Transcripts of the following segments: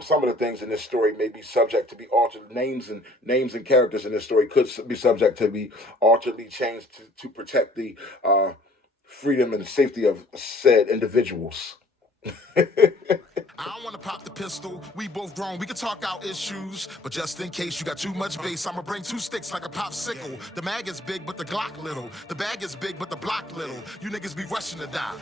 Some of the things in this story may be subject to be altered. Names and characters in this story could be subject to be alteredly changed to protect the freedom and safety of said individuals. I don't wanna pop the pistol, we both grown, we can talk out issues. But just in case you got too much bass, I'ma bring two sticks like a popsicle. The mag is big, but the Glock little. The bag is big, but the block little. You niggas be rushing to die.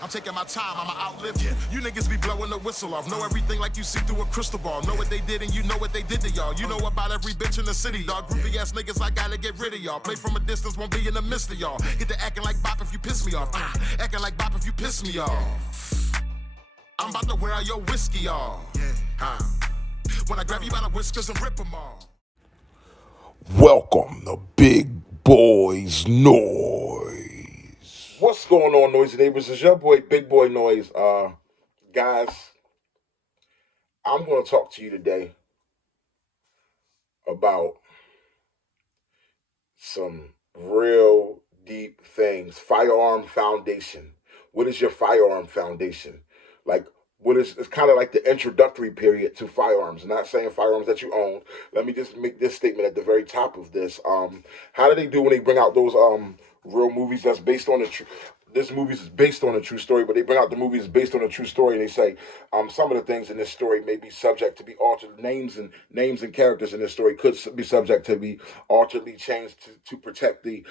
I'm taking my time, I'ma outlive you. You niggas be blowing the whistle off. Know everything like you see through a crystal ball. Know what they did and you know what they did to y'all. You know about every bitch in the city, dog. Groupie ass niggas, I gotta get rid of y'all. Play from a distance, won't be in the midst of y'all. Get to acting like bop if you piss me off. Acting like bop if you piss me off. I'm about to wear out your whiskey off. When I grab you by the whiskers and rip them off. Welcome to Big Boy's Noise. What's going on, Noisy Neighbors? It's your boy, Big Boy Noise. Guys, I'm going to talk to you today about some real deep things. Firearm foundation. What is your firearm foundation? Like, it's kind of like the introductory period to firearms. I'm not saying firearms that you own. Let me just make this statement at the very top of this. How do they do when they bring out those real movies that's based on this movie is based on a true story, but they bring out the movies based on a true story, and they say some of the things in this story may be subject to be altered. Names and characters in this story could be subject to be alteredly changed to protect the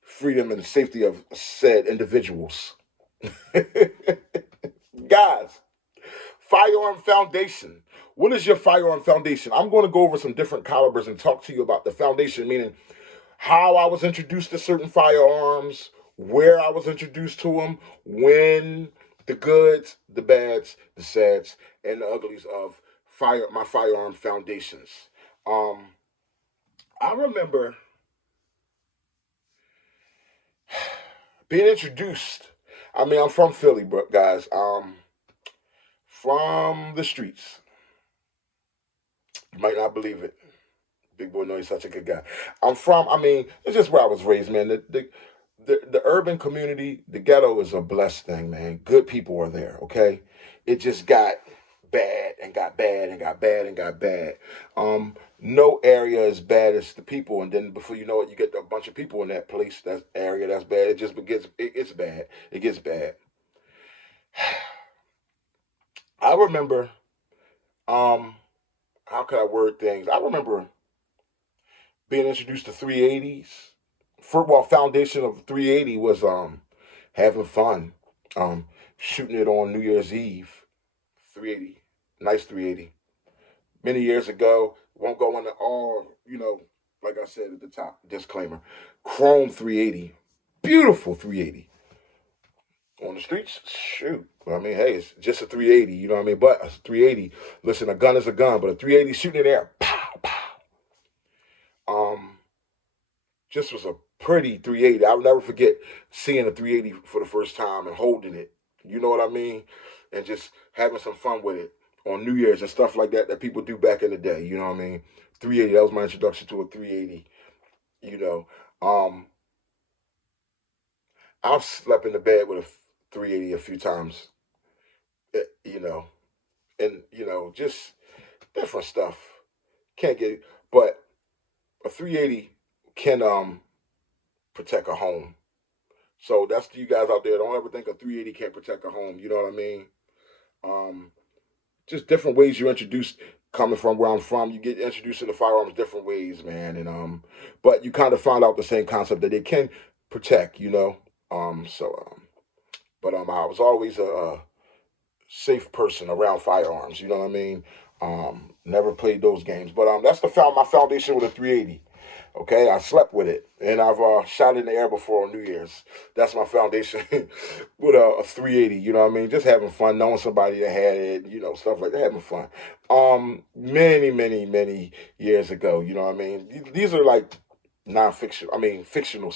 freedom and safety of said individuals. Guys, firearm foundation. What is your firearm foundation? I'm going to go over some different calibers and talk to you about the foundation, meaning how I was introduced to certain firearms, where I was introduced to them, when, the goods, the bads, the sads, and the uglies of my firearm foundations. I remember being introduced. I mean, I'm from Philly, but guys, from the streets. You might not believe it. Big Boy Noise, such a good guy. It's just where I was raised, man. The urban community, the ghetto is a blessed thing, man. Good people are there, okay? It just got bad and got bad and got bad and got bad. No area is bad as the people, and then before you know it, you get a bunch of people in that place, that area that's bad. It just it's bad. It gets bad. I remember, how can I word things? I remember being introduced to 380s. Foundation of 380 was having fun, shooting it on New Year's Eve. 380, nice 380. Many years ago, won't go into all, like I said at the top, disclaimer, chrome 380, beautiful 380. On the streets, shoot. I mean, hey, it's just a 380, you know what I mean? But a 380, listen, a gun is a gun, but a 380 shooting in there, pow, pow. Just was a pretty 380. I'll never forget seeing a 380 for the first time and holding it. You know what I mean? And just having some fun with it on New Year's and stuff like that people do back in the day. You know what I mean? 380, that was my introduction to a 380. I've slept in the bed with a 380 a few times. Just different stuff. Can't get it. But a 380 can protect a home. So that's to you guys out there. Don't ever think a 380 can't protect a home. You know what I mean? Just different ways you're introduced. Coming from where I'm from, you get introduced to the firearms different ways, man. And but you kind of find out the same concept that they can protect. But I was always a safe person around firearms. You know what I mean? Never played those games. But that's my foundation with a 380. Okay, I slept with it, and I've shot in the air before on New Year's. That's my foundation with a 380. You know what I mean? Just having fun, knowing somebody that had it. Stuff like that, having fun. Many, many, many years ago. You know what I mean? These are like non-fiction. Fictional.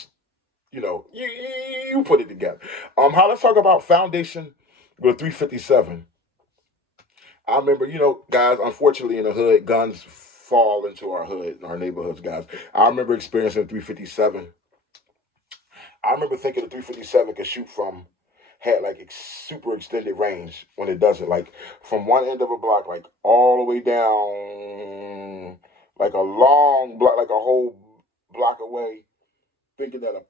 You put it together. Let's talk about foundation with a 357. I remember, guys, unfortunately in the hood, guns fall into our hood, our neighborhoods, guys. I remember experiencing a 357. I remember thinking a 357 could shoot from had like super extended range when it doesn't. Like from one end of a block, like all the way down, like a long block, like a whole block away, thinking that a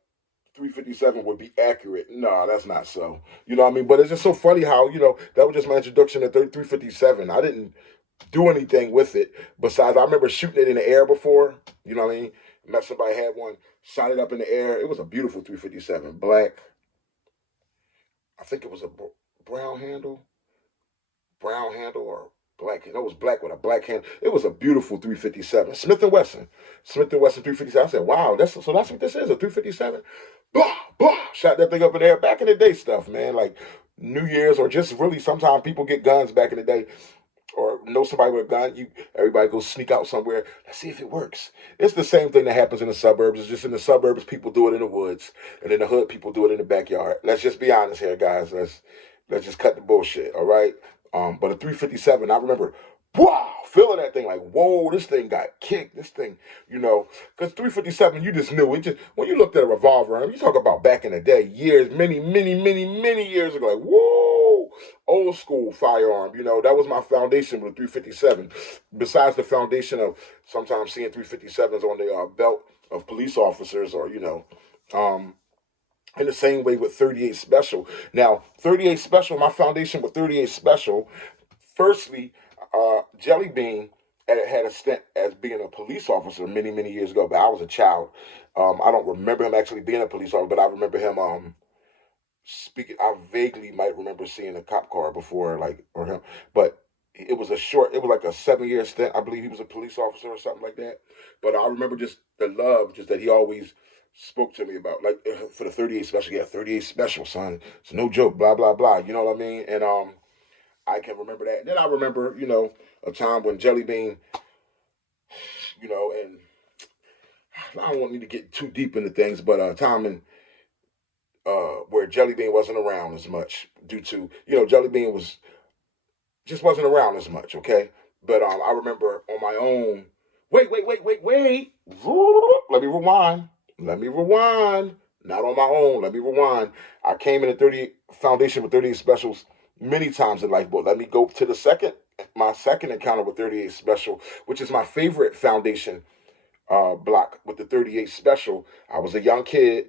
357 would be accurate. No, that's not so. You know what I mean? But it's just so funny how, that was just my introduction to 357. I didn't do anything with it besides I remember shooting it in the air before. You know what I mean? Met somebody had one, shot it up in the air. It was a beautiful 357, black. I think it was a brown handle, or black. It was black with a black hand. It was a beautiful 357, Smith and Wesson, 357. I said, wow, that's what this is, a 357. Blah blah, shot that thing up in the air. Back in the day stuff, man. Like New Year's or just really sometimes people get guns back in the day. Or know somebody with a gun, everybody go sneak out somewhere. Let's see if it works. It's the same thing that happens in the suburbs. It's just in the suburbs, people do it in the woods, and in the hood, people do it in the backyard. Let's just be honest here, guys. Let's just cut the bullshit, all right? But a 357, I remember, wow, feeling that thing like, whoa, this thing got kicked. This thing, because 357, you just knew it. Just when you looked at a revolver, you talk about back in the day, years, many, many, many, many years ago, like, whoa, old school firearm. That was my foundation with a 357. Besides the foundation of sometimes seeing 357s on the belt of police officers, or in the same way with 38 Special. Now, 38 Special, my foundation with 38 Special, firstly, Jelly Bean had a stint as being a police officer many, many years ago, but I was a child. I don't remember him actually being a police officer, but I remember him speaking. I vaguely might remember seeing a cop car before, or him, but it was like a 7-year stint. I believe he was a police officer or something like that. But I remember just the love, just that he always spoke to me about, like for the 38 Special. Yeah, 38 Special, son. It's no joke, blah, blah, blah. You know what I mean? And I can remember that. And then I remember, a time when Jelly Bean, and I don't want me to get too deep into things, but a time in where Jelly Bean wasn't around as much due to, Jelly Bean just wasn't around as much, okay? But I remember on my own, wait. Let me rewind. Not on my own. Let me rewind. I came in a 30 foundation with 38 Specials many times in life, but let me go to my second encounter with 38 Special, which is my favorite foundation block with the 38 Special. I was a young kid,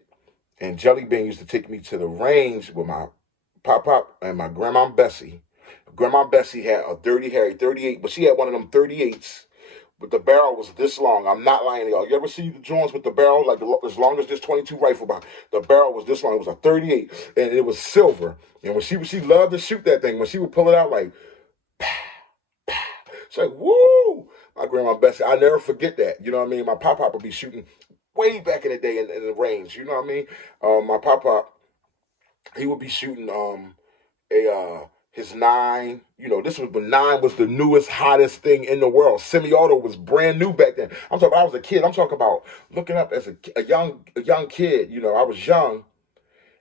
and Jelly Bean used to take me to the range with my pop and my grandma Bessie. Grandma Bessie had a Dirty Harry 38, but she had one of them 38s. But the barrel was this long. I'm not lying to y'all. You ever see the joints with the barrel, like as long as this 22 rifle behind? The barrel was this long. It was a 38, and it was silver. And when she loved to shoot that thing. When she would pull it out, like, pow, pow. It's like, woo! My grandma Bessie, I never forget that. You know what I mean? My pop would be shooting way back in the day in the range. You know what I mean? My pop, he would be shooting his 9. This was when 9 was the newest, hottest thing in the world. Semi-auto was brand new back then. I'm talking about I was a kid. I'm talking about looking up as a young kid. I was young,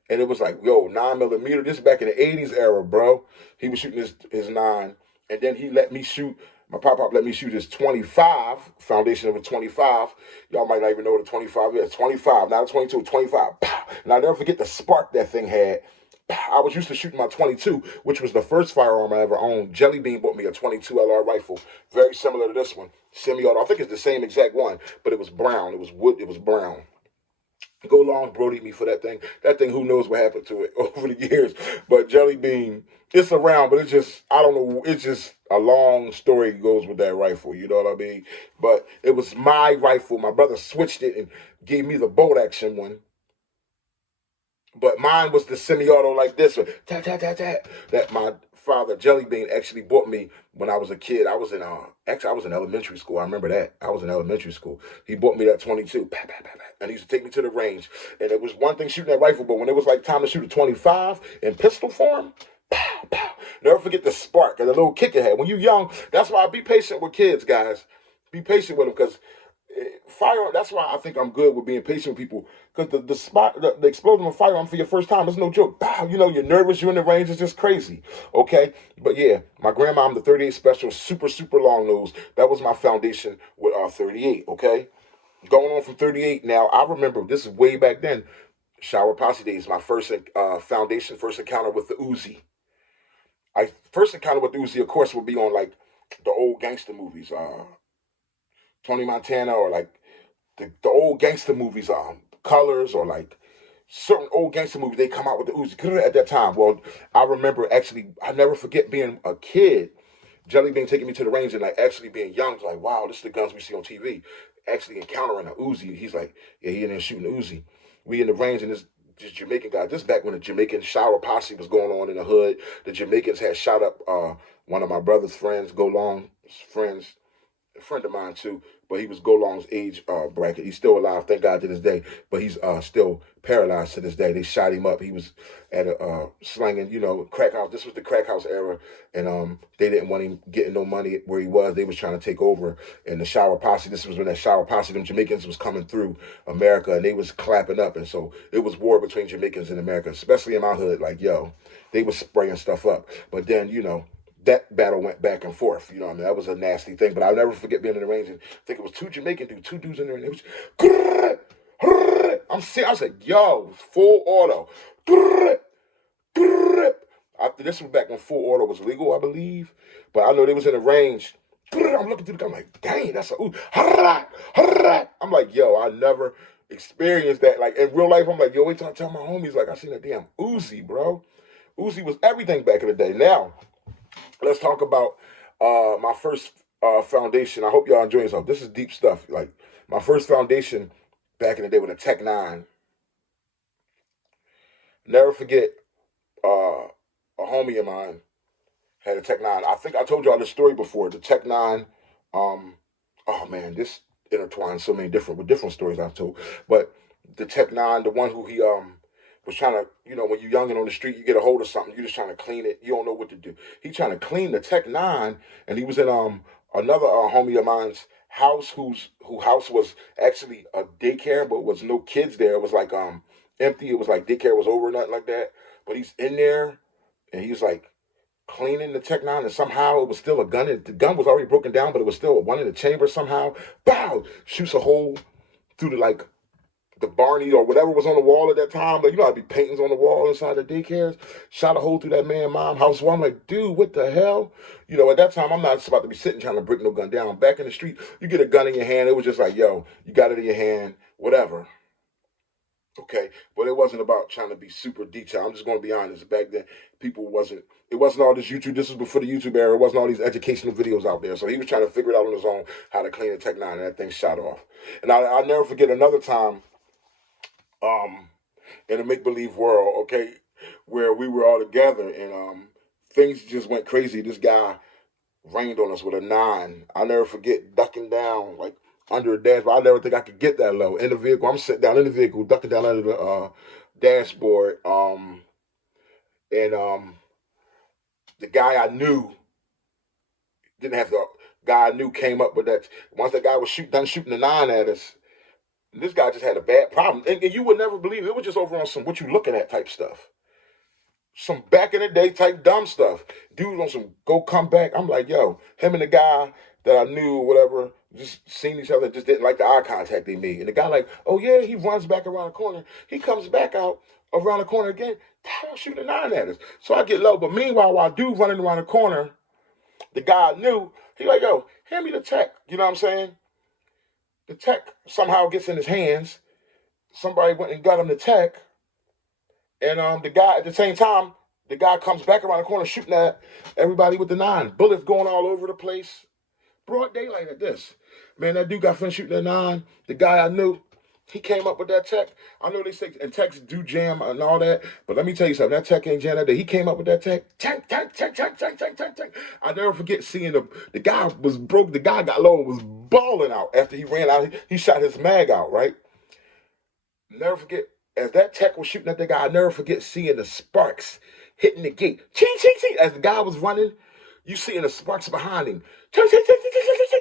and it was like, yo, 9mm. This is back in the 80s era, bro. He was shooting his 9, and then he let me shoot. My pop let me shoot his 25, foundation of a 25. Y'all might not even know what a 25 is. 25, not a 22, 25. Pow! And I'll never forget the spark that thing had. I was used to shooting my 22, which was the first firearm I ever owned. Jelly Bean bought me a 22 LR rifle, very similar to this one, semi-auto. I think it's the same exact one, but it was brown. It was wood. It was brown. Go long Brody me for that thing. That thing, who knows what happened to it over the years. But Jelly Bean, it's around, but it's just, I don't know, it's just a long story goes with that rifle, you know what I mean? But it was my rifle. My brother switched it and gave me the bolt action one. But mine was the semi-auto like this one. Tat, tat, tat, tat. That my father, Jelly Bean, actually bought me when I was a kid. I was in elementary school. I remember that. I was in elementary school. He bought me that 22. Pat, pat, pat, pat. And he used to take me to the range. And it was one thing shooting that rifle, but when it was like time to shoot a 25 in pistol form, pow, pow. Never forget the spark and the little kick it had. When you're young, that's why I be patient with kids, guys. Be patient with them, because firearm. That's why I think I'm good with being patient with people, because the explosion of a firearm for your first time is no joke. Pow, you're nervous. You're in the range. It's just crazy. Okay, but yeah, my grandma, I'm the 38 Special, super super long nose. That was my foundation with 38. Okay, going on from 38. Now I remember this is way back then. Shower Posse days, my first foundation, first encounter with the Uzi. I first encounter with the Uzi, of course, would be on like the old gangster movies, Tony Montana, or like the old gangster movies, Colors, or like certain old gangster movies. They come out with the Uzi at that time. Well, I remember actually, I never forget being a kid, Jelly Bean taking me to the range and like actually being young, like, wow, this is the guns we see on TV. Actually encountering a Uzi. He's like, yeah, he in there shooting the Uzi. We in the range and this Jamaican guy. This back when the Jamaican shower posse was going on in the hood. The Jamaicans had shot up one of my brother's friends, Go Long's friends, a friend of mine too, but he was Go Long's age bracket. He's still alive, thank God, to this day, but he's still paralyzed to this day. They shot him up. He was at a slanging, crack house. This was the crack house era, and they didn't want him getting no money where he was. They was trying to take over. And the shower posse, this was when that shower posse, them Jamaicans was coming through America, and they was clapping up, and so it was war between Jamaicans and America, especially in my hood. Like, yo, they was spraying stuff up. But then, that battle went back and forth. You know what I mean? That was a nasty thing. But I'll never forget being in the range and I think it was two Jamaican dudes, two dudes in there, and it was I was like, yo, full auto. This was back when full auto was legal, I believe. But I know they was in the range. I'm looking through the gun, I'm like, dang, that's a ooh. I'm like, yo, I never experienced that. Like in real life, I'm like, yo, wait till I tell my homies, like, I seen a damn Uzi, bro. Uzi was everything back in the day. Now, let's talk about my first foundation. I hope y'all enjoying yourself. This is deep stuff. Like my first foundation back in the day with a Tech 9. Never forget, a homie of mine had a Tech 9. I think I told y'all this story before. The Tech 9, oh man, this intertwines so many different stories I've told. But the Tech 9, the one who he was trying to, when you're young and on the street, you get a hold of something, you're just trying to clean it. You don't know what to do. He trying to clean the Tech 9, and he was in another homie of mine's house who house was actually a daycare, but was no kids there. It was like empty. It was like daycare was over, nothing like that. But he's in there, and he's like cleaning the Tech 9, and somehow it was still a gun. The gun was already broken down, but it was still one in the chamber somehow. Bow! Shoots a hole through the Barney or whatever was on the wall at that time. Like, I'd be paintings on the wall inside the daycares. Shot a hole through that man mom house wall. I'm like, dude, what the hell? At that time, I'm not just about to be sitting trying to break no gun down. Back in the street, you get a gun in your hand. It was just like, yo, you got it in your hand, whatever. Okay, but it wasn't about trying to be super detailed. I'm just going to be honest. Back then, it wasn't all this YouTube. This was before the YouTube era. It wasn't all these educational videos out there. So he was trying to figure it out on his own how to clean the Tech 9, and that thing shot off. And I'll never forget another time, in a make-believe world, okay, where we were all together and things just went crazy. This guy rained on us with a 9. I'll never forget ducking down like under a dashboard. I never think I could get that low in the vehicle. I'm sitting down in the vehicle, ducking down under the dashboard. And the guy I knew didn't have the guy I knew came up with that. Once that guy was done shooting the 9 at us, this guy just had a bad problem. And you would never believe it. It was just over on some what you looking at type stuff. Some back in the day type dumb stuff. Dude on some go come back. I'm like, yo, him and the guy that I knew or whatever, just seen each other, just didn't like the eye contact they made. And the guy like, oh yeah, he runs back around the corner. He comes back out around the corner again. Damn, shooting a 9 at us. So I get low. But meanwhile, while dude running around the corner, the guy I knew, he like, yo, hand me the tech. You know what I'm saying? The tech somehow gets in his hands. Somebody went and got him the tech. And the guy, at the same time, the guy comes back around the corner shooting at everybody with the 9. Bullets going all over the place. Broad daylight at this. Man, that dude got finished shooting at 9. The guy I knew, he came up with that tech. I know they say, and techs do jam and all that, but let me tell you something. That tech ain't jam that day. He came up with that tech. Tank. I never forget seeing the guy was broke. The guy got low and was balling out after he ran out. He shot his mag out, right? Never forget, as that tech was shooting at the guy, I never forget seeing the sparks hitting the gate. Ching, ching, ching. As the guy was running, you seeing the sparks behind him. Ching, ching, ching, ching, ching, ching, ching,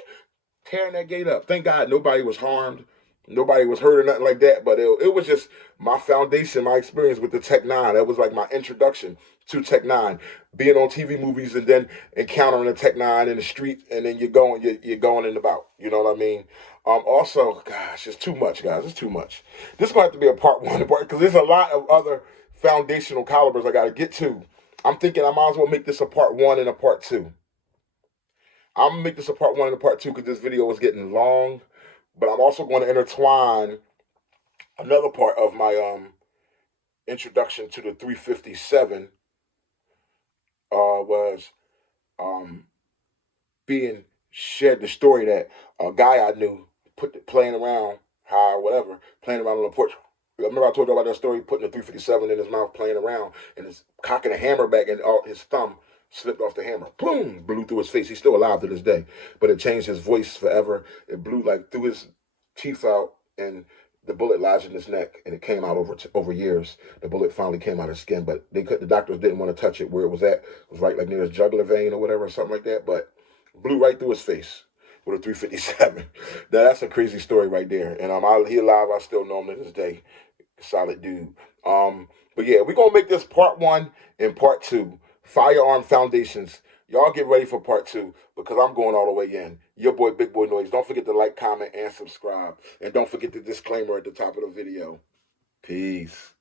tearing that gate up. Thank God nobody was harmed. Nobody was hurt or nothing like that, but it was just my foundation, my experience with the Tech 9. That was like my introduction to Tech 9. Being on TV movies and then encountering the Tech 9 in the street, and then you're going in about. You know what I mean? Also, gosh, it's too much, guys. It's too much. This is going to have to be a part one, because there's a lot of other foundational calibers I got to get to. I'm thinking I might as well make this a part one and a part two. I'm going to make this a part one and a part two because this video is getting long. But I'm also going to intertwine another part of my introduction to the 357 was being shared the story that a guy I knew playing around, playing around on the porch. Remember I told you about that story, putting the 357 in his mouth, playing around, and his cocking a hammer back, and his thumb slipped off the hammer. Boom! Blew through his face. He's still alive to this day, but it changed his voice forever. It blew like through his teeth out, and the bullet lodged in his neck, and it came out over years. The bullet finally came out of his skin, but the doctors didn't want to touch it where it was at. It was right like near his jugular vein or whatever, or something like that. But blew right through his face with a 357. That's a crazy story right there. And he alive. I still know him to this day. Solid dude. But yeah, we're gonna make this part one and part two. Firearm foundations. Y'all get ready for part two because I'm going all the way in. Your boy, Big Boy Noise. Don't forget to like, comment, and subscribe. And don't forget the disclaimer at the top of the video. Peace.